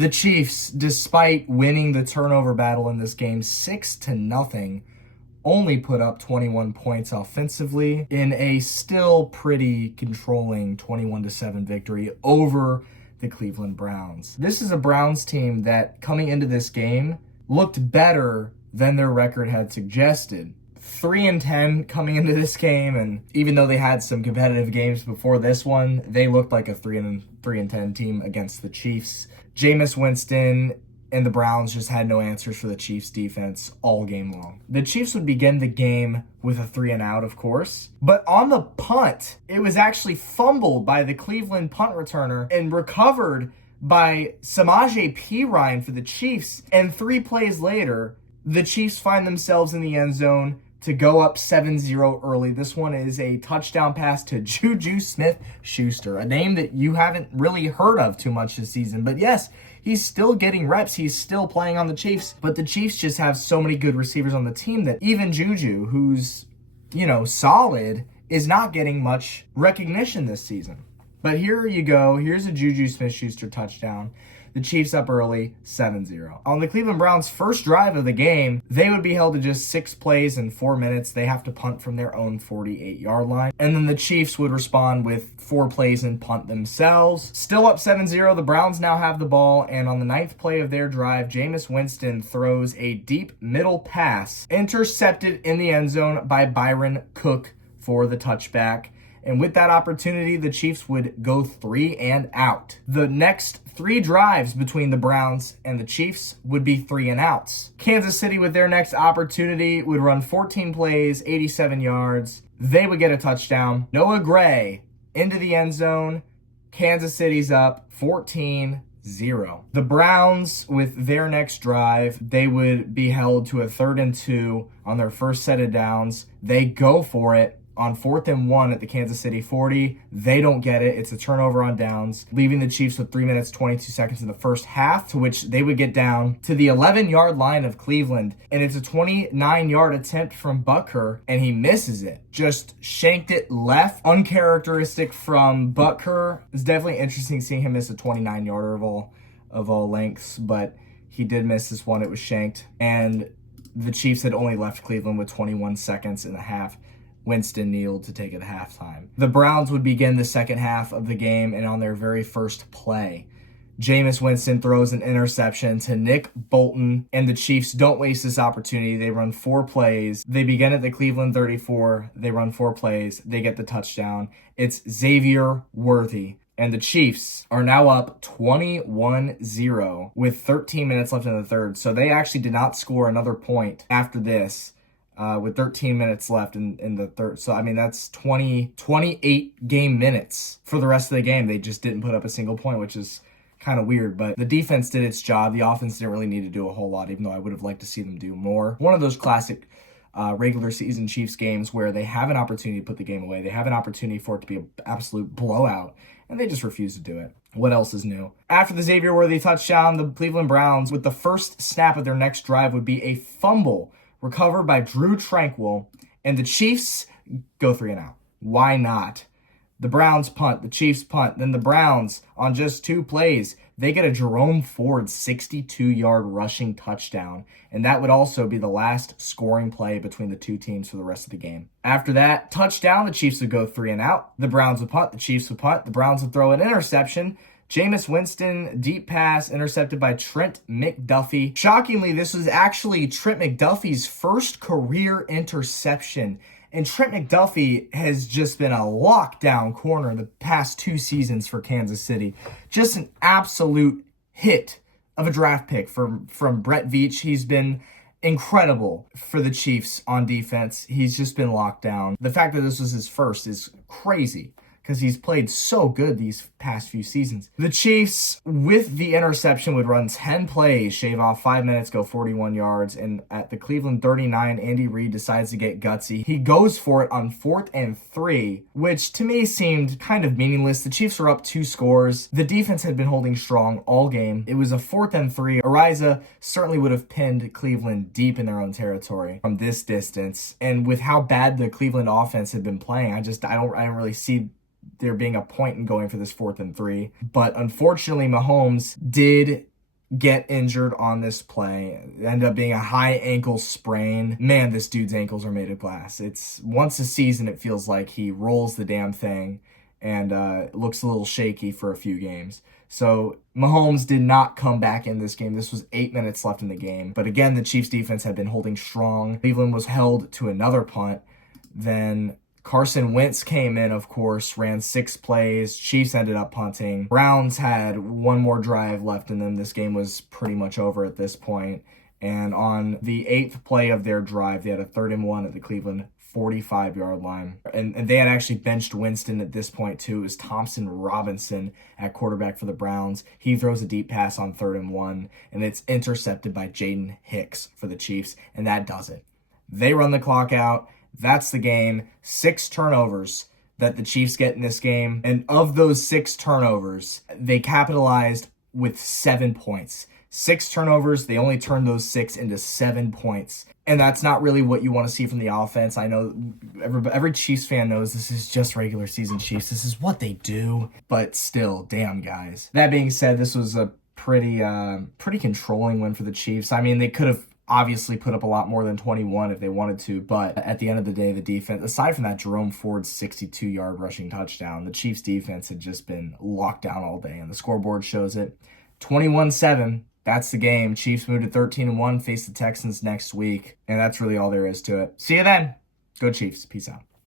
The Chiefs, despite winning the turnover battle in this game 6-0, only put up 21 points offensively in a still pretty controlling 21-7 victory over the Cleveland Browns. This is a Browns team that, coming into this game, looked better than their record had suggested. 3-10 coming into this game, and even though they had some competitive games before this one, they looked like a 3-10 team against the Chiefs. Jameis Winston and the Browns just had no answers for the Chiefs defense all game long. The Chiefs would begin the game with a 3-and-out, of course, but on the punt, it was actually fumbled by the Cleveland punt returner and recovered by Samaje Perine for the Chiefs, and 3 plays later, the Chiefs find themselves in the end zone to go up 7-0 early. This one is a touchdown pass to Juju Smith-Schuster, a name that you haven't really heard of too much this season. But yes, he's still getting reps. He's still playing on the Chiefs. But the Chiefs just have so many good receivers on the team that even Juju, who's, solid, is not getting much recognition this season. But here you go. Here's a Juju Smith-Schuster touchdown. The Chiefs up early, 7-0. On the Cleveland Browns' first drive of the game, they would be held to just 6 plays in 4 minutes. They have to punt from their own 48-yard line. And then the Chiefs would respond with 4 plays and punt themselves. Still up 7-0, the Browns now have the ball, and on the 9th play of their drive, Jameis Winston throws a deep middle pass, intercepted in the end zone by Byron Cook for the touchback. And with that opportunity, the Chiefs would go 3-and-out. The next 3 drives between the Browns and the Chiefs would be 3-and-outs. Kansas City, with their next opportunity, would run 14 plays, 87 yards. They would get a touchdown. Noah Gray into the end zone. Kansas City's up 14-0. The Browns, with their next drive, they would be held to a 3rd-and-2 on their first set of downs. They go for it on 4th-and-1 at the Kansas City 40. They don't get it. It's a turnover on downs, leaving the Chiefs with 3 minutes, 22 seconds in the first half, to which they would get down to the 11-yard line of Cleveland. And it's a 29-yard attempt from Butker, and he misses it. Just shanked it left. Uncharacteristic from Butker. It's definitely interesting seeing him miss a 29-yarder of all lengths, but he did miss this one. It was shanked. And the Chiefs had only left Cleveland with 21 seconds in the half. Winston kneeled to take it at halftime. The Browns would begin the second half of the game, and on their very first play, Jameis Winston throws an interception to Nick Bolton, and the Chiefs don't waste this opportunity. They run 4 plays. They begin at the Cleveland 34. They run 4 plays. They get the touchdown. It's Xavier Worthy. And the Chiefs are now up 21-0 with 13 minutes left in the third. So they actually did not score another point after this. With 13 minutes left in the third. So, that's 28 game minutes for the rest of the game. They just didn't put up a single point, which is kind of weird. But the defense did its job. The offense didn't really need to do a whole lot, even though I would have liked to see them do more. One of those classic regular season Chiefs games where they have an opportunity to put the game away. They have an opportunity for it to be an absolute blowout, and they just refuse to do it. What else is new? After the Xavier Worthy touchdown, the Cleveland Browns, with the first snap of their next drive, would be a fumble recovered by Drew Tranquill, and the Chiefs go 3-and-out. Why not? The Browns punt, the Chiefs punt, then the Browns, on just 2 plays, they get a Jerome Ford 62-yard rushing touchdown, and that would also be the last scoring play between the two teams for the rest of the game. After that touchdown, the Chiefs would go 3-and-out. The Browns would punt, the Chiefs would punt, the Browns would throw an interception. Jameis Winston, deep pass, intercepted by Trent McDuffie. Shockingly, this was actually Trent McDuffie's first career interception. And Trent McDuffie has just been a lockdown corner the past 2 seasons for Kansas City. Just an absolute hit of a draft pick from Brett Veach. He's been incredible for the Chiefs on defense. He's just been locked down. The fact that this was his first is crazy, because he's played so good these past few seasons. The Chiefs, with the interception, would run 10 plays, shave off 5 minutes, go 41 yards, and at the Cleveland 39, Andy Reid decides to get gutsy. He goes for it on 4th-and-3, which to me seemed kind of meaningless. The Chiefs were up 2 scores. The defense had been holding strong all game. It was a 4th-and-3. Ariza certainly would have pinned Cleveland deep in their own territory from this distance, and with how bad the Cleveland offense had been playing, I don't really see there being a point in going for this 4th-and-3. But unfortunately, Mahomes did get injured on this play. It ended up being a high ankle sprain. Man, this dude's ankles are made of glass. It's once a season, it feels like he rolls the damn thing and looks a little shaky for a few games. So Mahomes did not come back in this game. This was 8 minutes left in the game. But again, the Chiefs defense had been holding strong. Cleveland was held to another punt. Then Carson Wentz came in, of course, ran 6 plays. Chiefs ended up punting. Browns had one more drive left in them. This game was pretty much over at this point. And on the 8th play of their drive, they had a 3rd and 1 at the Cleveland 45-yard line. And they had actually benched Winston at this point, too. It was Thompson Robinson at quarterback for the Browns. He throws a deep pass on 3rd and 1, and it's intercepted by Jaden Hicks for the Chiefs, and that does it. They run the clock out. That's the game. 6 turnovers that the Chiefs get in this game. And of those 6 turnovers, they capitalized with 7 points. 6 turnovers, they only turned those 6 into 7 points. And that's not really what you want to see from the offense. I know every Chiefs fan knows this is just regular season Chiefs. This is what they do. But still, damn, guys. That being said, this was a pretty controlling win for the Chiefs. I mean, they could have obviously put up a lot more than 21 if they wanted to, but at the end of the day, the defense, aside from that Jerome Ford 62-yard rushing touchdown, the Chiefs defense had just been locked down all day, and the scoreboard shows it. 21-7, that's the game. Chiefs moved to 13-1, face the Texans next week, and that's really all there is to it. See you then. Go Chiefs. Peace out.